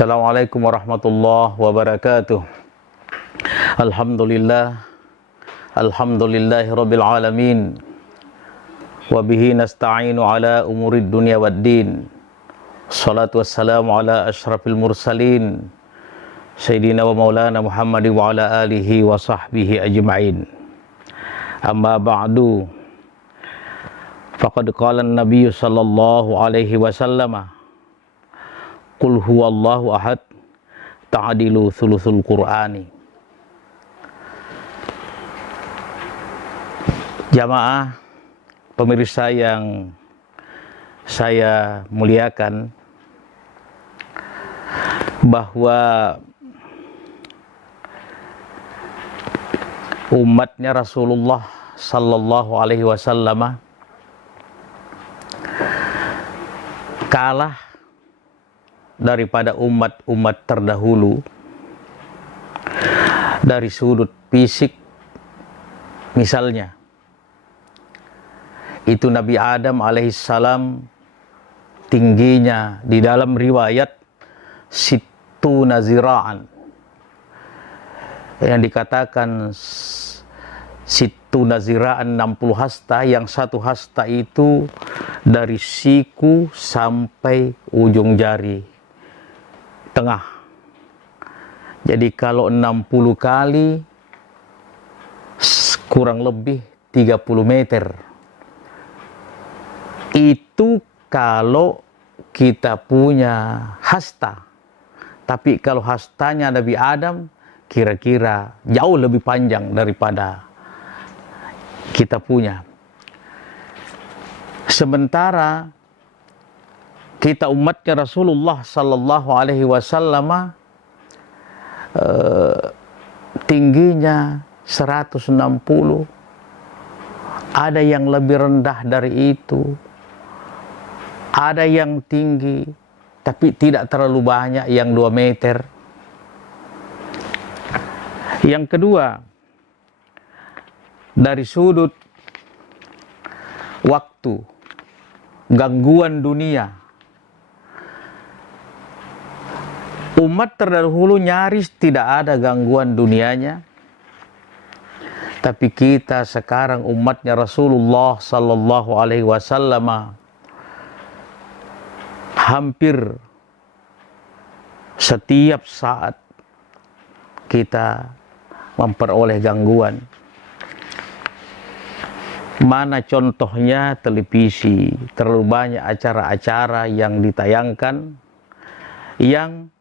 Assalamualaikum warahmatullahi wabarakatuh. Alhamdulillahi rabbil alamin. Wabihi nasta'inu ala umurid dunia waddin. Salatu wassalamu ala ashrafil mursalin Sayyidina wa maulana Muhammad wa ala alihi wa sahbihi ajma'in. Amma ba'du. Faqad qala an-nabiy sallallahu alaihi wasallam, Qul huwallahu ahad, ta'adilu thuluthul Qur'ani. Jamaah pemirsa yang saya muliakan, bahwa umatnya Rasulullah sallallahu alaihi wasallam kalah daripada umat-umat terdahulu dari sudut fisik. Misalnya, itu Nabi Adam alaihissalam tingginya di dalam riwayat sittuna zira'an, yang dikatakan sittuna zira'an 60 hasta, yang satu hasta itu dari siku sampai ujung jari tengah. Jadi kalau 60 kali kurang lebih 30 meter. Itu kalau kita punya hasta. Tapi kalau hastanya Nabi Adam kira-kira jauh lebih panjang daripada kita punya. Sementara kita umatnya Rasulullah sallallahu alaihi wasallam tingginya 160. Ada yang lebih rendah dari itu, ada yang tinggi tapi tidak terlalu banyak, yang 2 meter. Yang kedua, dari sudut waktu, gangguan dunia, umat terdahulu nyaris tidak ada gangguan dunianya. Tapi kita sekarang umatnya Rasulullah sallallahu alaihi wasallam hampir setiap saat kita memperoleh gangguan. Mana contohnya? Televisi, terlalu banyak acara-acara yang ditayangkan yang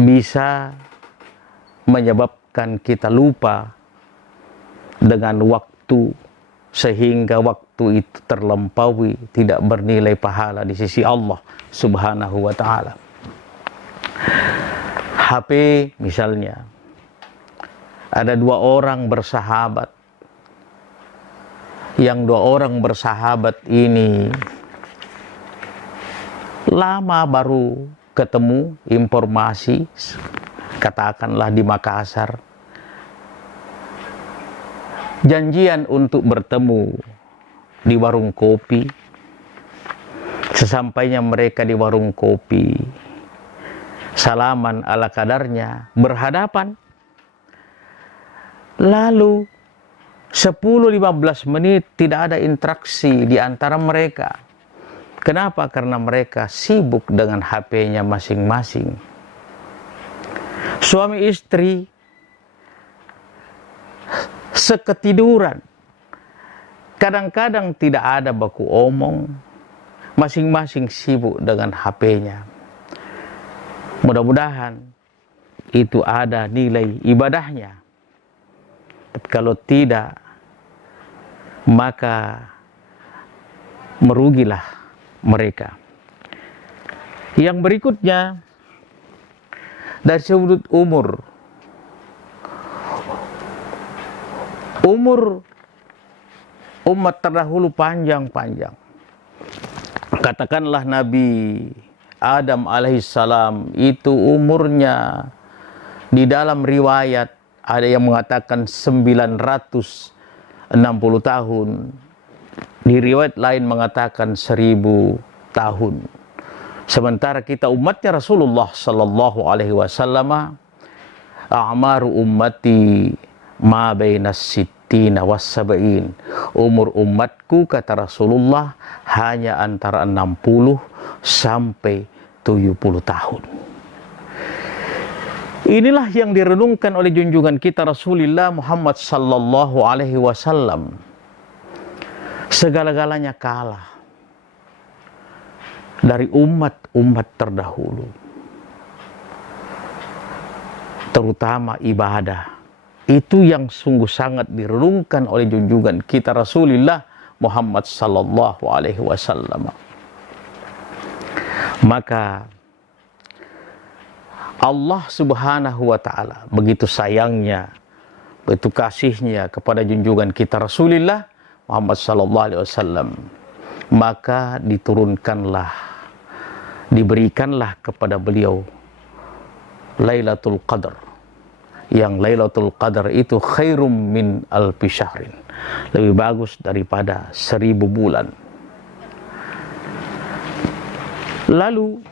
bisa menyebabkan kita lupa dengan waktu, sehingga waktu itu terlampaui, tidak bernilai pahala di sisi Allah subhanahu wa ta'ala. HP misalnya, ada 2 orang bersahabat. Yang 2 orang bersahabat ini lama baru ketemu, informasi, katakanlah di Makassar, janjian untuk bertemu di warung kopi. Sesampainya mereka di warung kopi, salaman ala kadarnya, berhadapan. Lalu 10-15 menit tidak ada interaksi di antara mereka. Kenapa? Karena mereka sibuk dengan HP-nya masing-masing. Suami istri seketiduran. Kadang-kadang tidak ada baku omong. Masing-masing sibuk dengan HP-nya. Mudah-mudahan itu ada nilai ibadahnya. Tapi kalau tidak, maka merugilah mereka. Yang berikutnya, dari sudut umur. Umur umat terdahulu panjang-panjang. Katakanlah Nabi Adam alaihissalam itu umurnya di dalam riwayat ada yang mengatakan 960 tahun. Di riwayat lain mengatakan 1000 tahun. Sementara kita umatnya Rasulullah sallallahu alaihi wasallam, a'maru ummati ma bainas sittina was sab'in. Umur umatku kata Rasulullah hanya antara 60 sampai 70 tahun. Inilah yang direnungkan oleh junjungan kita Rasulullah Muhammad sallallahu alaihi wasallam. Segala-galanya kalah dari umat-umat terdahulu, terutama ibadah. Itu yang sungguh sangat direnungkan oleh junjungan kita Rasulullah Muhammad sallallahu alaihi wasallam. Maka Allah Subhanahu wa taala begitu sayangnya, begitu kasihnya kepada junjungan kita Rasulullah Muhammad sallallahu alaihi wasallam, maka diberikanlah kepada beliau Lailatul Qadar, yang Lailatul Qadar itu khairum min alfi syahrin, lebih bagus daripada 1000 bulan. Lalu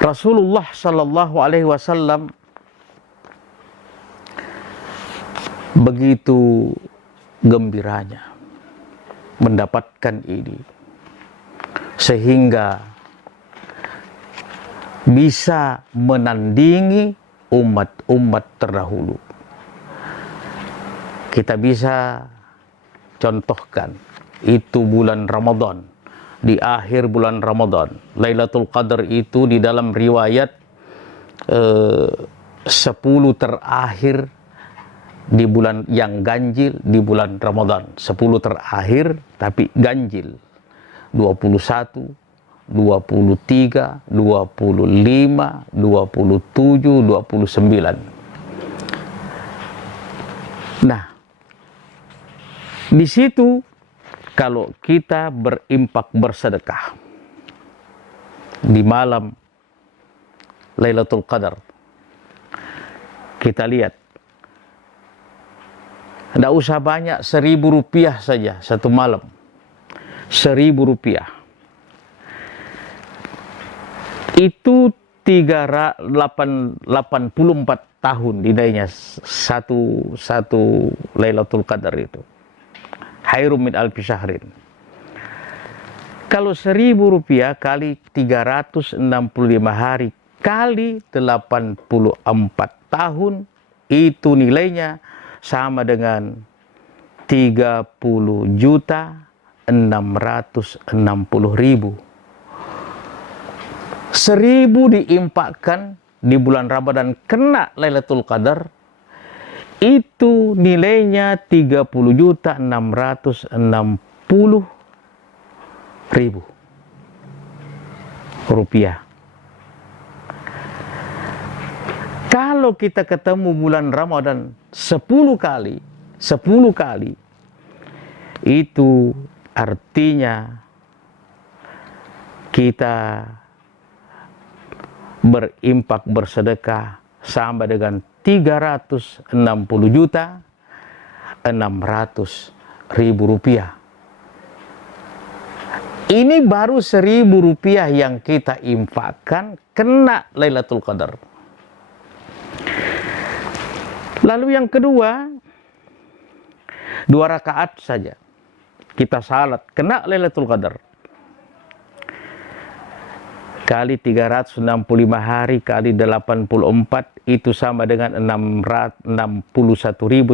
Rasulullah sallallahu alaihi wasallam begitu gembiranya mendapatkan ini, sehingga bisa menandingi umat-umat terdahulu. Kita bisa contohkan itu bulan Ramadan. Di akhir bulan Ramadan, Lailatul Qadar itu di dalam riwayat 10 terakhir di bulan yang ganjil di bulan Ramadan. 10 terakhir tapi ganjil. 21, 23, 25, 27, 29. Nah, di situ kalau kita berimpak bersedekah di malam Lailatul Qadar, kita lihat, tidak usah banyak, 1000 rupiah saja satu malam. 1000 rupiah. Itu 84 tahun nilainya satu Lailatul Qadar itu. Khairum min alfi syahrin. Kalau 1000 rupiah kali 365 hari kali 84 tahun, itu nilainya sama dengan 30.660.000. 1000 diimpakkan di bulan Ramadan kena Lailatul Qadar, itu nilainya 30.660.000 rupiah. Kalau kita ketemu bulan Ramadan 10 kali, itu artinya kita berimpak bersedekah sama dengan 360.600.000 rupiah. Ini baru 1000 rupiah yang kita infakkan kena Lailatul Qadar. Lalu yang kedua, 2 rakaat saja kita salat kena Lailatul Qadar. Kali 365 hari kali 84 itu sama dengan 61.320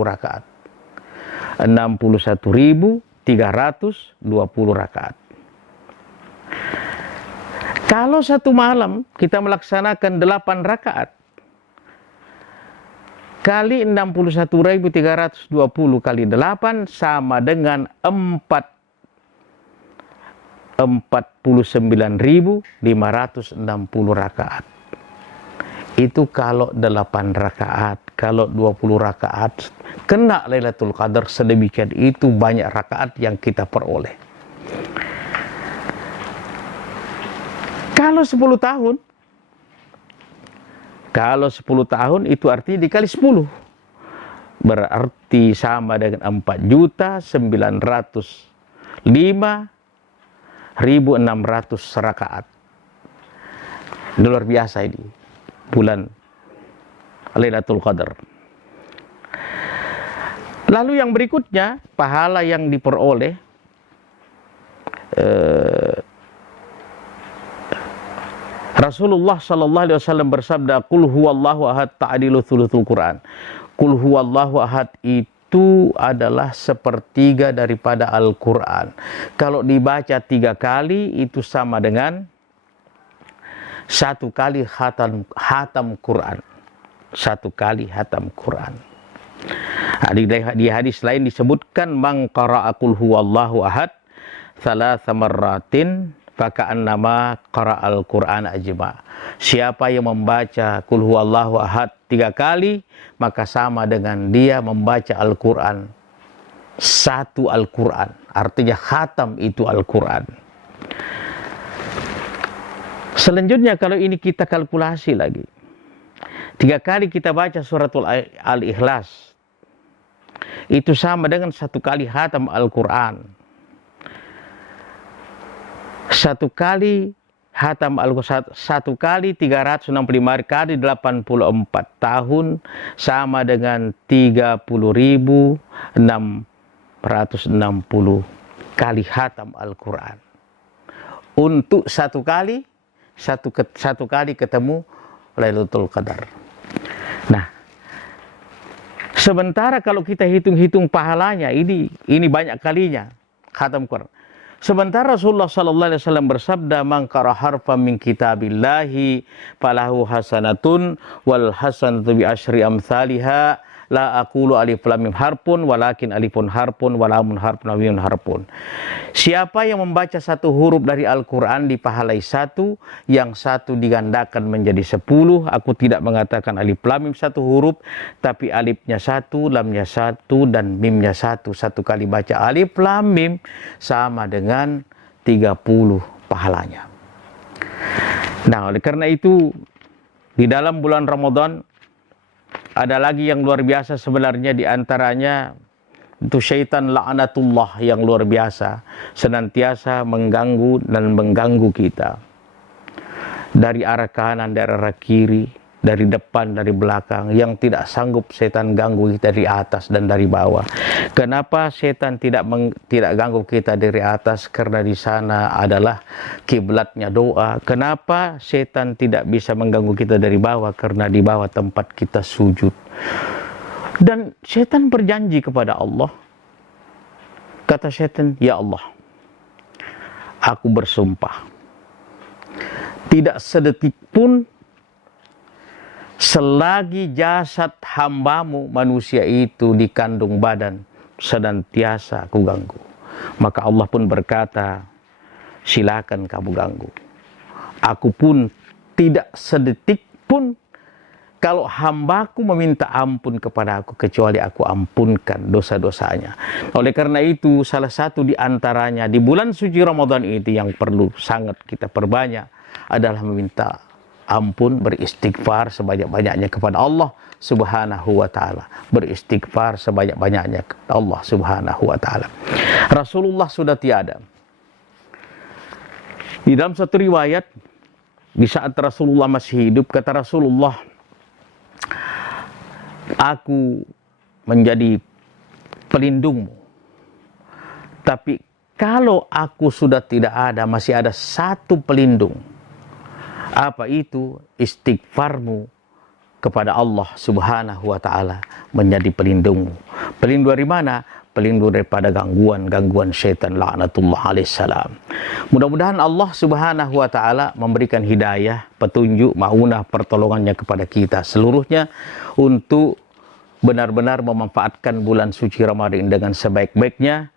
rakaat. 61.320 rakaat. Kalau satu malam kita melaksanakan 8 rakaat kali 61.320 kali 8 sama dengan 49.560 rakaat. Itu kalau 8 rakaat. Kalau 20 rakaat kena Lailatul Qadar, sedemikian itu banyak rakaat yang kita peroleh. Kalau 10 tahun, itu artinya dikali 10. Berarti sama dengan 4.905.000 1.600 rakaat. Luar biasa ini bulan Lailatul Qadar. Lalu yang berikutnya, pahala yang diperoleh Rasulullah sallallahu alaihi wasallam bersabda, "Qul huwallahu ahad ta'dilu thuluthul Quran." Qul huwallahu ahad itu adalah sepertiga daripada Al-Quran. Kalau dibaca 3 kali itu sama dengan 1 kali hatam Quran. 1 kali hatam Quran. Di hadis lain disebutkan, "Man qara'a qul huwallahu ahad thalatha marratin faka'annama qara'al Qur'an ajma." Siapa yang membaca qul huwallahu ahad 3 kali, maka sama dengan dia membaca Al-Quran. 1 Al-Quran, artinya khatam itu Al-Quran. Selanjutnya kalau ini kita kalkulasi lagi, 3 kali kita baca suratul Al-Ikhlas, itu sama dengan 1 kali khatam Al-Quran. 1 kali hatam Al-Quran, 1 kali 365 kali 84 tahun sama dengan 30.660 kali hatam Al-Quran. Untuk 1 kali, satu kali ketemu Lailatul Qadar. Nah, sementara kalau kita hitung-hitung pahalanya, ini banyak kalinya khatam Quran. Sementara Rasulullah sallallahu alaihi wasallam bersabda, "Man qara harfan min kitabillahi falahu hasanatun wal hasanatu bi asyri amsalihha la aqulu alif lam mim harpun walakin alifun harpun wa lamun harpun wa mimun harpun." Siapa yang membaca 1 huruf dari Al-Quran dipahalai 1, yang 1 digandakan menjadi 10. Aku tidak mengatakan alif lam mim 1 huruf, tapi alifnya 1, lamnya 1, dan mimnya 1. 1 kali baca alif lam mim sama dengan 30 pahalanya. Nah, oleh karena itu di dalam bulan Ramadan ada lagi yang luar biasa sebenarnya, di antaranya itu syaitan la'natullah yang luar biasa, senantiasa mengganggu kita dari arah kanan, dari arah kiri, dari depan, dari belakang. Yang tidak sanggup setan ganggu kita dari atas dan dari bawah. Kenapa setan tidak ganggu kita dari atas? Karena di sana adalah kiblatnya doa. Kenapa setan tidak bisa mengganggu kita dari bawah? Karena di bawah tempat kita sujud. Dan setan berjanji kepada Allah. Kata setan, "Ya Allah, aku bersumpah, tidak sedetik pun selagi jasad hambamu manusia itu di kandung badan, senantiasa aku ganggu." Maka Allah pun berkata, "Silakan kamu ganggu. Aku pun tidak sedetik pun kalau hambaku meminta ampun kepada aku, kecuali aku ampunkan dosa-dosanya." Oleh karena itu, salah satu di antaranya di bulan suci Ramadan itu yang perlu sangat kita perbanyak adalah meminta ampun, beristighfar sebanyak-banyaknya kepada Allah Subhanahu wa ta'ala. Beristighfar sebanyak-banyaknya kepada Allah Subhanahu wa ta'ala. Rasulullah sudah tiada. Di dalam satu riwayat, di saat Rasulullah masih hidup, kata Rasulullah, "Aku menjadi pelindungmu. Tapi kalau aku sudah tidak ada, masih ada 1 pelindung. Apa itu? Istighfarmu kepada Allah Subhanahu wa ta'ala menjadi pelindungmu." Pelindung dari mana? Pelindung daripada gangguan syaitan laknatullah alaihissalam. Mudah-mudahan Allah Subhanahu wa ta'ala memberikan hidayah, petunjuk, maunah, pertolongannya kepada kita seluruhnya untuk benar-benar memanfaatkan bulan suci Ramadan dengan sebaik-baiknya,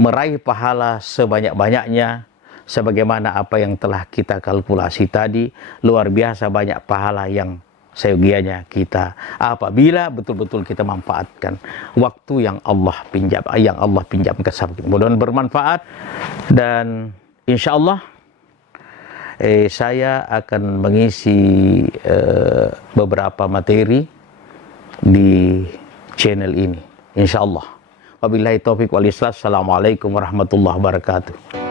meraih pahala sebanyak-banyaknya, sebagaimana apa yang telah kita kalkulasi tadi. Luar biasa banyak pahala yang seyogianya kita apabila betul-betul kita manfaatkan waktu yang Allah pinjam ke kita. Mudah-mudahan bermanfaat, dan insya Allah saya akan mengisi beberapa materi di channel ini, insya Allah. Wabillahi taufiq wal hidayah. Assalamualaikum warahmatullahi wabarakatuh.